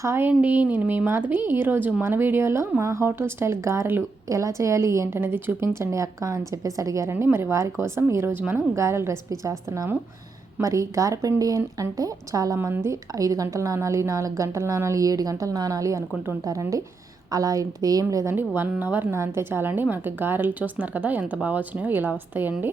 Hi అండి నేను మీ మాధవి. ఈరోజు మన వీడియోలో మా హోటల్ స్టైల్ గారెలు ఎలా చేయాలి ఏంటనేది చూపించండి అక్క అని చెప్పేసి అడిగారండి. మరి వారి కోసం ఈరోజు మనం గారెల రెసిపీ చేస్తున్నాము. మరి గారెపిండి అంటే చాలామంది ఐదు గంటలు నానాలి నాలుగు గంటలు నానాలి ఏడు గంటలు నానాలి అనుకుంటుంటారండి అలా ఇంటిది ఏం లేదండి వన్ అవర్ నానితే చాలండి. మనకి గారెలు చూస్తున్నారు కదా ఎంత బాగా వచ్చినాయో ఇలా వస్తాయండి.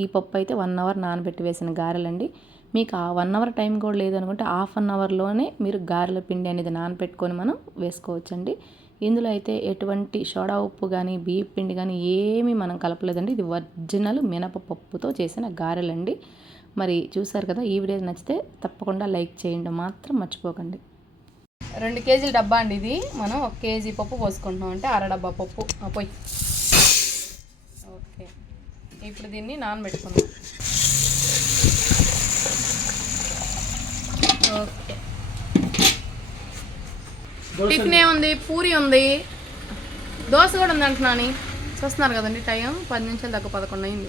ఈ పప్పు అయితే వన్ అవర్ నానబెట్టి వేసిన గారెలండి. మీకు ఆ వన్ అవర్ టైం కూడా లేదనుకుంటే హాఫ్ అన్ అవర్లోనే మీరు గారెల పిండి అనేది నానపెట్టుకొని మనం వేసుకోవచ్చండి. ఇందులో అయితే ఎటువంటి సోడా ఉప్పు కానీ బియ్యం పిండి కానీ ఏమీ మనం కలపలేదండి. ఇది ఒరిజినల్ మినపపప్పుతో చేసిన గారెలండి. మరి చూసారు కదా ఈ వీడియో నచ్చితే తప్పకుండా లైక్ చేయండి మాత్రం మర్చిపోకండి. రెండు కేజీల డబ్బా అండి ఇది. మనం ఒక కేజీ పప్పు పోసుకుంటున్నాం అంటే అర డబ్బా పప్పు. పోయి. ఓకే. ఇప్పుడు దీన్ని నానబెట్టుకుందాం. ఓకే. టిఫిన్ ఏముంది? పూరి ఉంది. దోశ కూడా ఉంది అంటున్నాను చూస్తున్నారు కదండి టైం. పది నిమిషాలు దాకా పదకొండు అయింది.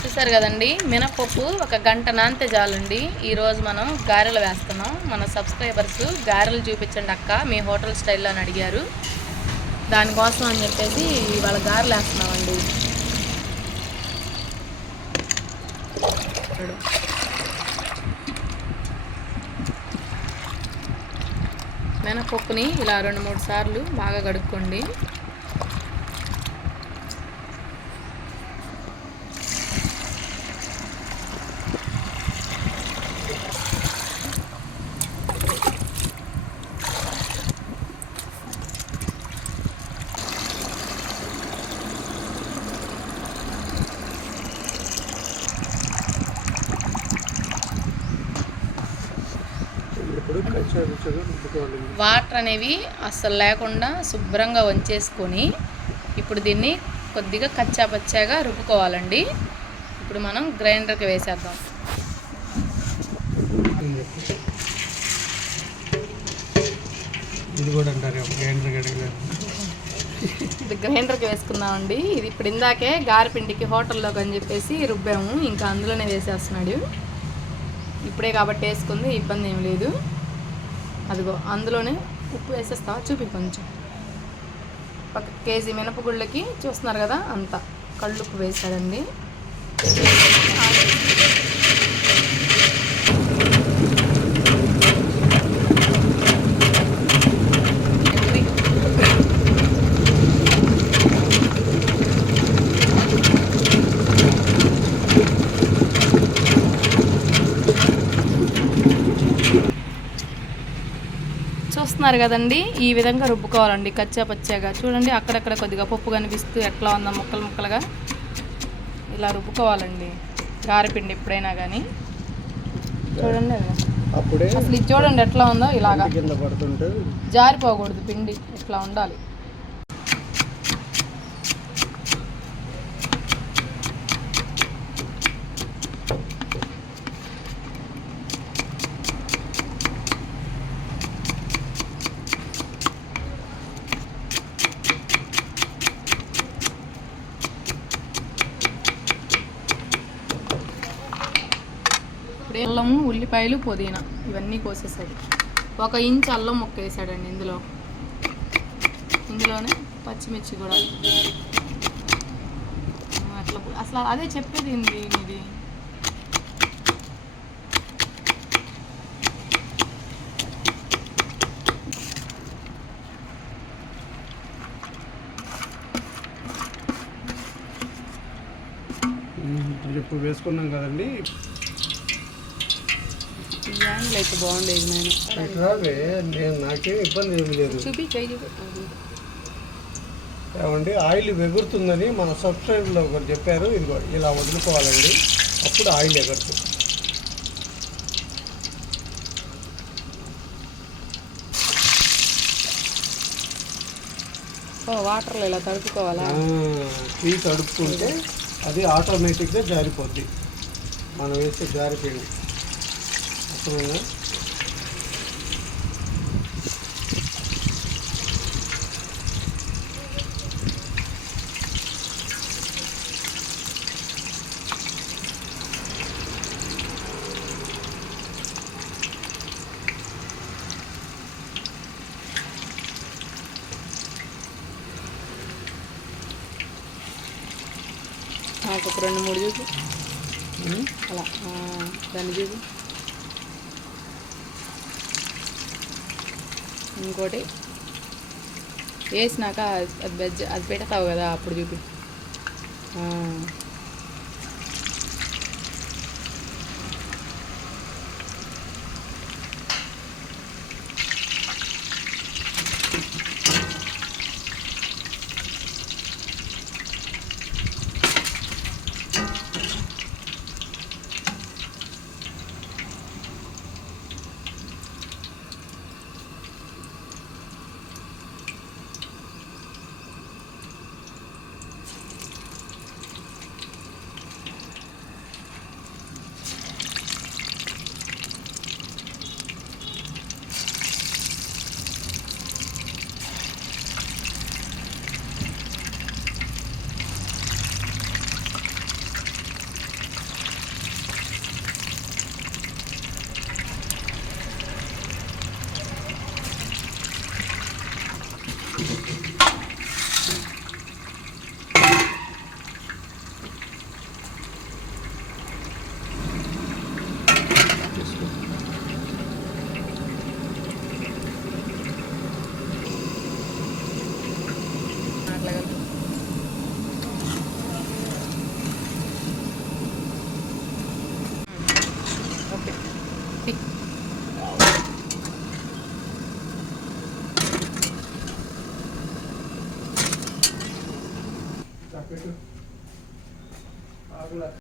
చూసారు కదండి మినపప్పు ఒక గంట నానితే చాలండి. ఈరోజు మనం గారెలు వేస్తున్నాం. మన సబ్స్క్రైబర్స్ గారెలు చూపించండి అక్క. మీ హోటల్ స్టైల్లో అని అడిగారు. దానికోసం అని చెప్పేసి ఇవాళ గారెలు వేస్తున్నామండి. మినపప్పుని ఇలా రెండు మూడు సార్లు బాగా కడుక్కోండి. వాటర్ అనేవి అస్సలు లేకుండా శుభ్రంగా వంచేసుకొని ఇప్పుడు దీన్ని కొద్దిగా కచ్చా పచ్చాగా రుబ్బుకోవాలండి. ఇప్పుడు మనం గ్రైండర్కి వేసేద్దాం. ఇది కూడా అంటారు ఇది గ్రైండర్కి వేసుకుందామండి. ఇది ఇప్పుడు ఇందాకే గారెపిండికి హోటల్లోకి అని చెప్పేసి రుబ్బాము. ఇంకా అందులోనే వేసేస్తున్నాడు. ఇప్పుడే కాబట్టి వేసుకుంది ఇబ్బంది ఏం లేదు. అదిగో అందులోనే ఉప్పు వేసేస్తావా చూపి కొంచెం. ఒక కేజీ మినపగుళ్ళకి చూస్తున్నారు కదా అంత. కళ్ళుప్పు వేసాడండి చూస్తున్నారు కదండి ఈ విధంగా రుబ్బుకోవాలండి కచ్చా పచ్చాగా. చూడండి అక్కడక్కడ కొద్దిగా పప్పు కనిపిస్తూ ఎట్లా ఉందా ముక్కలు ముక్కలుగా ఇలా రుబ్బుకోవాలండి. గారెపిండి ఎప్పుడైనా కానీ చూడండి. అసలు ఇది చూడండి ఎట్లా ఉందో ఇలాగా. జారిపోకూడదు పిండి ఇట్లా ఉండాలి. ఇప్పుడు అల్లము ఉల్లిపాయలు పుదీనా ఇవన్నీ కోసేసాడు. ఒక ఇంచ్ అల్లం ముక్క వేసాడండి ఇందులో. ఇందులోనే పచ్చిమిర్చి కూడా. అట్లా అసలు అదే చెప్పేది ఏంది ఇది ఇప్పుడు వేసుకున్నాం కదండి. యాంగిల్ అయితే బాగుండేది నేను నాకేం ఇబ్బంది ఏమి లేదు. ఏమండి ఆయిల్ ఎగురుతుందని మన సబ్స్క్రైబ్లో ఒకరు చెప్పారు. ఇదిగో ఇలా వదులుకోవాలండి. అప్పుడు ఆయిల్ ఎగురుతుంది. వాటర్లో ఇలా తడుపుకోవాలా? టీ తడుపుకుంటే అది ఆటోమేటిక్గా జారిపోద్ది. మనం వేసే జారిపోయింది. Hmm. Nah, kekurangan nomor juga. Kalau, hmm. dan juga. ఇంకోటి వేసినాక అది అది పెడతావు కదా అప్పుడు చూపి. kịch Thank you.